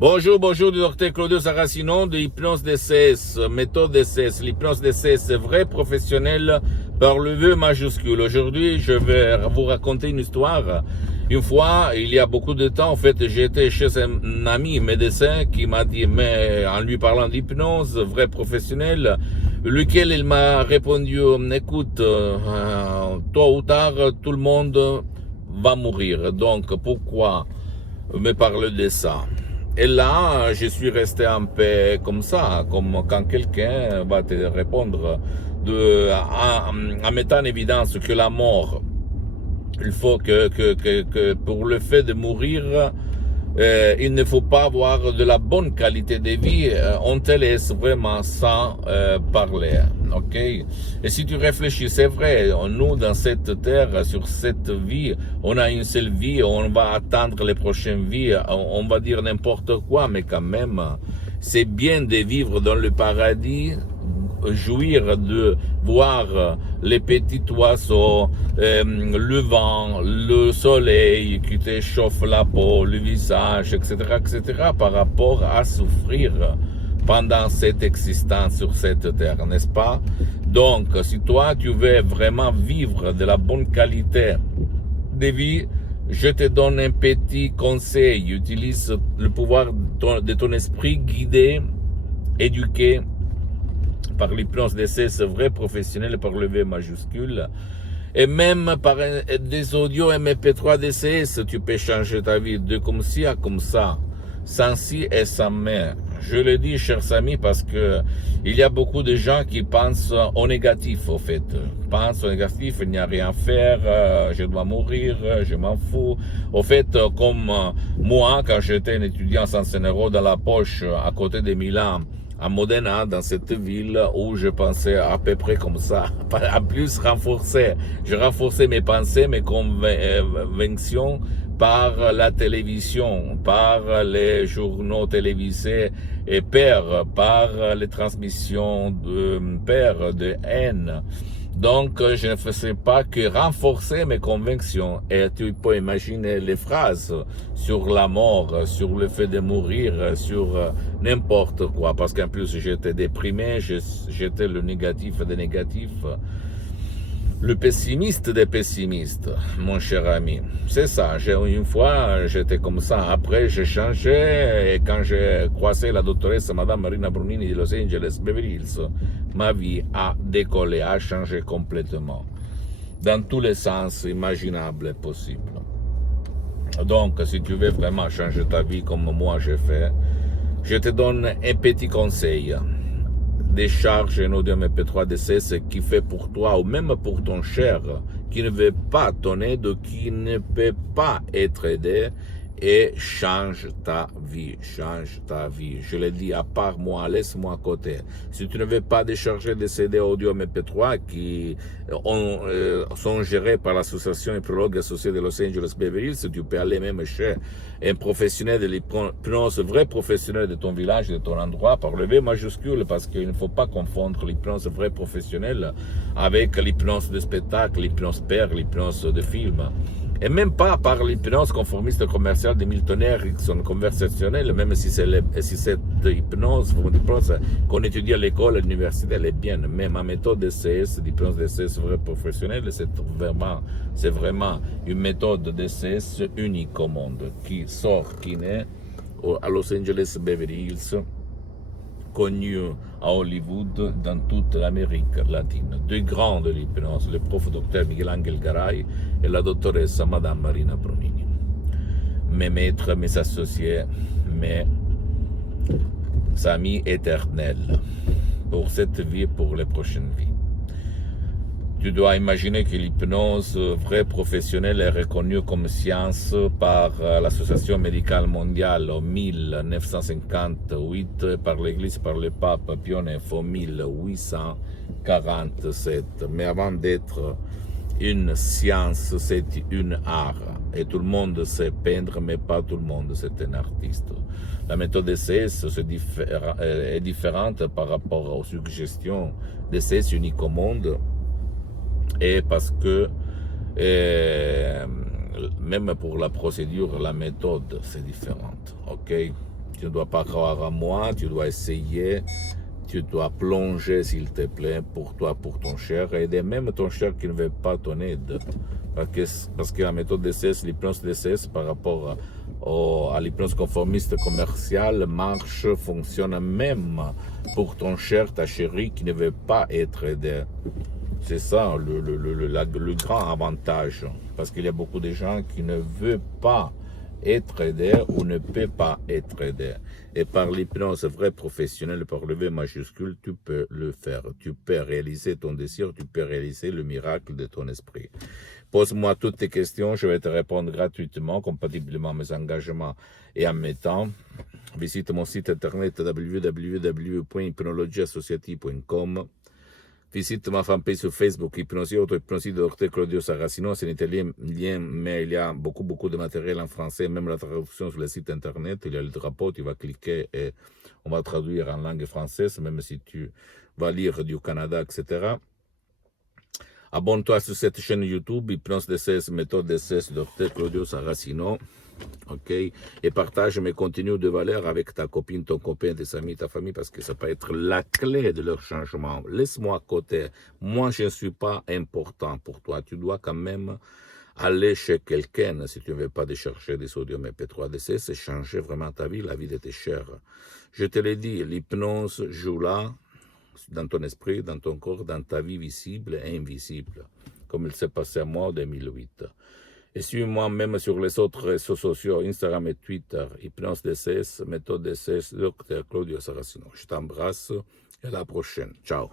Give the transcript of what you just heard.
Bonjour, bonjour du docteur Claudio Saracino de Hypnose DCS, méthode DCS. L'hypnose DCS c'est vrai, professionnel par le V majuscule. Aujourd'hui, je vais vous raconter une histoire. Une fois, il y a beaucoup de temps, en fait, j'étais chez un ami médecin qui m'a dit, mais en lui parlant d'hypnose, vrai professionnel, lequel il m'a répondu, écoute, tôt ou tard, tout le monde va mourir. Donc, pourquoi me parler de ça? Et là, je suis resté un peu comme ça, comme quand quelqu'un va te répondre en mettant en évidence que la mort, il faut que pour le fait de mourir, il ne faut pas avoir de la bonne qualité de vie, on te laisse vraiment sans parler, ok? Et si tu réfléchis, c'est vrai, nous dans cette terre, sur cette vie, on a une seule vie, on va attendre les prochaines vies, on va dire n'importe quoi, mais quand même, c'est bien de vivre dans le paradis, jouir de voir les petits oiseaux, le vent, le soleil qui te chauffe la peau, le visage, etc., etc., par rapport à souffrir pendant cette existence sur cette terre, n'est-ce pas? Donc, si toi, tu veux vraiment vivre de la bonne qualité de vie, je te donne un petit conseil. Utilise le pouvoir de ton esprit guidé, éduqué, par l'hypnose DCS vrai professionnel par le V majuscule, et même par des audios MP3 DCS, tu peux changer ta vie de comme ci à comme ça, sans si et sans mais. Je le dis, chers amis, parce que il y a beaucoup de gens qui pensent au négatif, au fait. Pensent au négatif, il n'y a rien à faire, je dois mourir, je m'en fous. Au fait, comme moi, quand j'étais un étudiant sans Cenero dans la poche, à côté de Milan, à Modena, dans cette ville où je pensais à peu près comme ça. En plus, je renforçais mes pensées, mes convictions par la télévision, par les journaux télévisés et par les transmissions de père, de haine. Donc, je ne faisais pas que renforcer mes convictions. Et tu peux imaginer les phrases sur la mort, sur le fait de mourir, sur n'importe quoi. Parce qu'en plus, j'étais déprimé, j'étais le négatif des négatifs, le pessimiste des pessimistes, mon cher ami. C'est ça, une fois, j'étais comme ça. Après, j'ai changé et quand j'ai croisé la doctoresse Madame Marina Brunini de Los Angeles, Beverly Hills, ma vie a décollé, a changé complètement. Dans tous les sens imaginables et possibles. Donc, si tu veux vraiment changer ta vie comme moi j'ai fait, je te donne un petit conseil. Décharge un audio MP3 DCS qui fait pour toi ou même pour ton cher qui ne veut pas ton aide, qui ne peut pas être aidé, et change ta vie, change ta vie. Je l'ai dit, à part moi, laisse-moi à côté. Si tu ne veux pas décharger des CD audio MP3 qui sont gérés par l'association Hypnologue associée de Los Angeles Beverly Hills, tu peux aller même chez un professionnel de l'hypnose, vrai professionnel de ton village, de ton endroit, par le V majuscule, parce qu'il ne faut pas confondre l'hypnose vrai professionnel avec l'hypnose de spectacle, l'hypnose père, l'hypnose de film. Et même pas par l'hypnose conformiste commerciale de Milton Erickson, conversationnelle, même si cette hypnose qu'on étudie à l'école, à l'université, elle est bien. Mais ma méthode DCS, l'hypnose DCS vrai professionnelle, c'est vraiment une méthode DCS unique au monde, qui naît à Los Angeles, Beverly Hills, connu à Hollywood, dans toute l'Amérique latine. Deux grands de l'hypnose, le prof docteur Miguel Angel Garay et la doctoresse Madame Marina Brunini. Mes maîtres, mes associés, mes amis éternels pour cette vie et pour les prochaines vies. Tu dois imaginer que l'hypnose vraie professionnelle est reconnue comme science par l'Association médicale mondiale en 1958, par l'Église, par le pape Pie IX en 1847. Mais avant d'être une science, c'est une art. Et tout le monde sait peindre, mais pas tout le monde c'est un artiste. La méthode DCS est différente par rapport aux suggestions DCS unique au monde. Et parce que même pour la procédure, la méthode, c'est différente, ok? Tu ne dois pas croire à moi, tu dois essayer, tu dois plonger, s'il te plaît, pour toi, pour ton cher, et aider même ton cher qui ne veut pas ton aide. Parce que la méthode DCS, l'hypnose DCS, par rapport à l'hypnose conformiste commerciale, marche, fonctionne même pour ton cher, ta chérie, qui ne veut pas être aidé. C'est ça le grand avantage, parce qu'il y a beaucoup de gens qui ne veulent pas être aidé ou ne peut pas être aidé. Et par l'hypnose vraie professionnelle, par le V majuscule, tu peux le faire. Tu peux réaliser ton désir, tu peux réaliser le miracle de ton esprit. Pose-moi toutes tes questions, je vais te répondre gratuitement, compatiblement à mes engagements et à mes temps. Visite mon site internet www.hypnologieassociative.com. Visite ma fanpage sur Facebook, Hypnosie Auto-Hypnosie de Dr Claudio Saracino. C'est un italien, mais il y a beaucoup de matériel en français, même la traduction sur le site internet. Il y a le drapeau, tu vas cliquer et on va traduire en langue française, même si tu vas lire du Canada, etc. Abonne-toi sur cette chaîne YouTube, Hypnose DCS, méthode DCS, Dr Claudio Saracino. Ok, et partage mes contenus de valeur avec ta copine, ton copain, tes amis, ta famille, parce que ça peut être la clé de leur changement. Laisse-moi à côté. Moi, je ne suis pas important pour toi. Tu dois quand même aller chez quelqu'un si tu ne veux pas chercher des sodium MP3 DC, c'est changer vraiment ta vie, la vie de tes chers. Je te l'ai dit, l'hypnose joue là, dans ton esprit, dans ton corps, dans ta vie visible et invisible, comme il s'est passé à moi en 2008. Et suis-moi même sur les autres réseaux sociaux, Instagram et Twitter, Hypnose DCS, méthode DCS, Dr Claudio Saracino. Je t'embrasse et à la prochaine. Ciao.